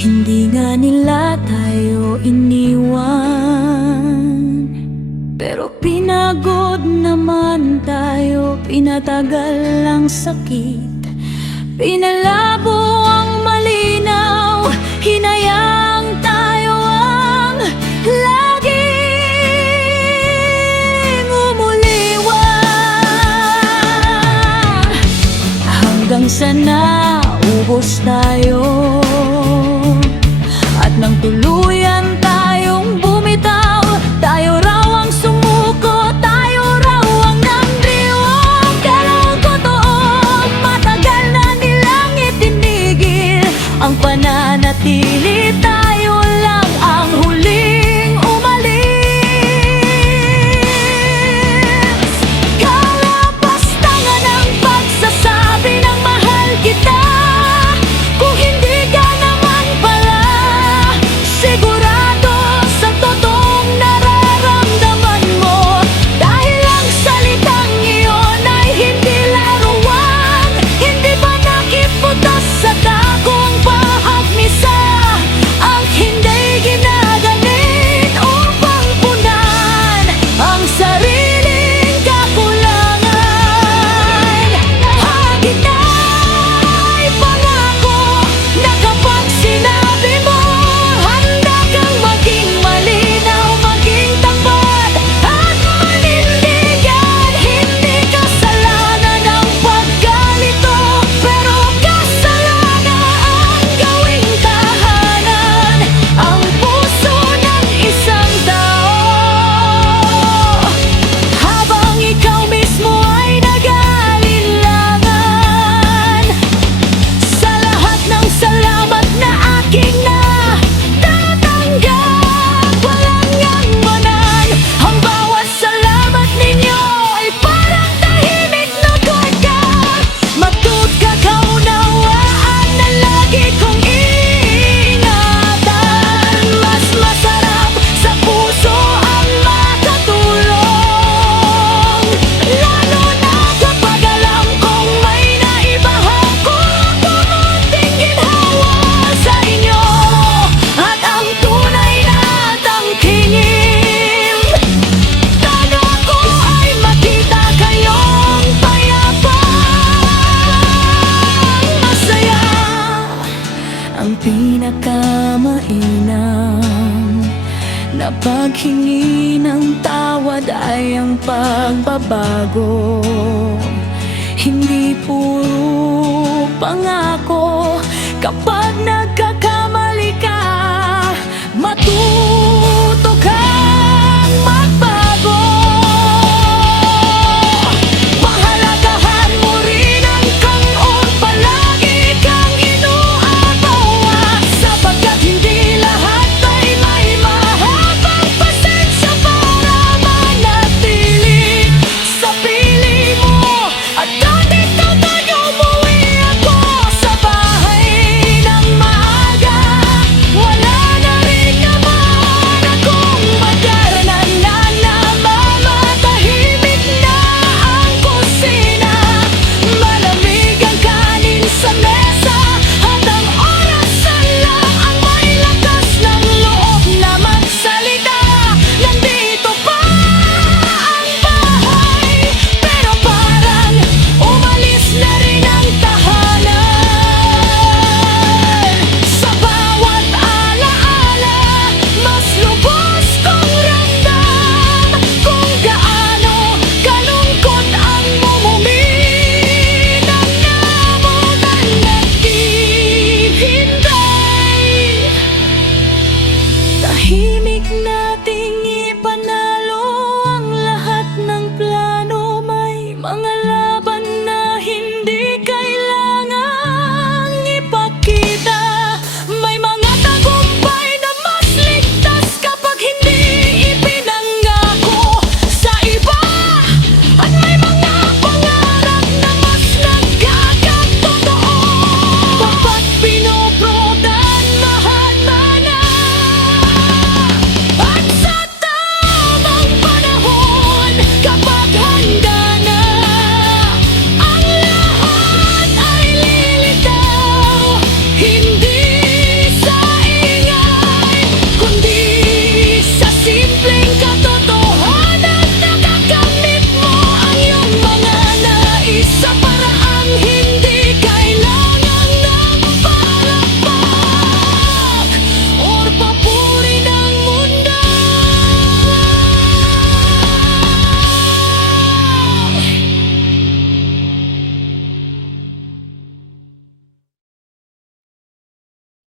Hindi nga nila tayo iniwan, pero pinagod naman tayo, pinatagal ang sakit, pinalabo ang malinaw, hinayang tayo ang laging umuliwan, hanggang sa naubos tayo. At nang tuluyan tayong bumitaw, tayo raw ang sumuko, tayo raw ang nangriwang. Pero ang totoo, matagal na nilang itinigil ang pananatili, tayo lang ang huling umalis. Kalapastangan ang pagsasabi ng mahal kita, kung hindi ka naman pala sigurado sa totoong nararamdaman mo. Dahil ang salitang iyon ay hindi laruan, hindi ba nakiputas sa dakong pahagmisa, ang hindi ginagamit upang punan ang sariling kakulangan. Hangin ay pangako na kapag sinabi mo, handa kang maging malinaw, maging tapat at manindigan. Hindi kasalanan ang pagkalito, pero kasalanan ang gawing tahanan ang puso ng isang tao, habang ikaw mismo ay nag-aalinlangan sa lahat ng salamat na aking natatanggap. Walang yangmanan, ang bawat salamat ninyo ay parang tahimik na kwarta, magkakaunawaan na lagi kong iingatan. Mas masarap sa puso ang makatulong, lalo na kapag alam kong may naibahagi akong munting ginhawa sa inyo, at ang tunay na tangkingin, sana ako ay makita kayong payapang masaya. Ang pinakamainam na paghingi ng tawad ay ang pagbabago, hindi puro pangako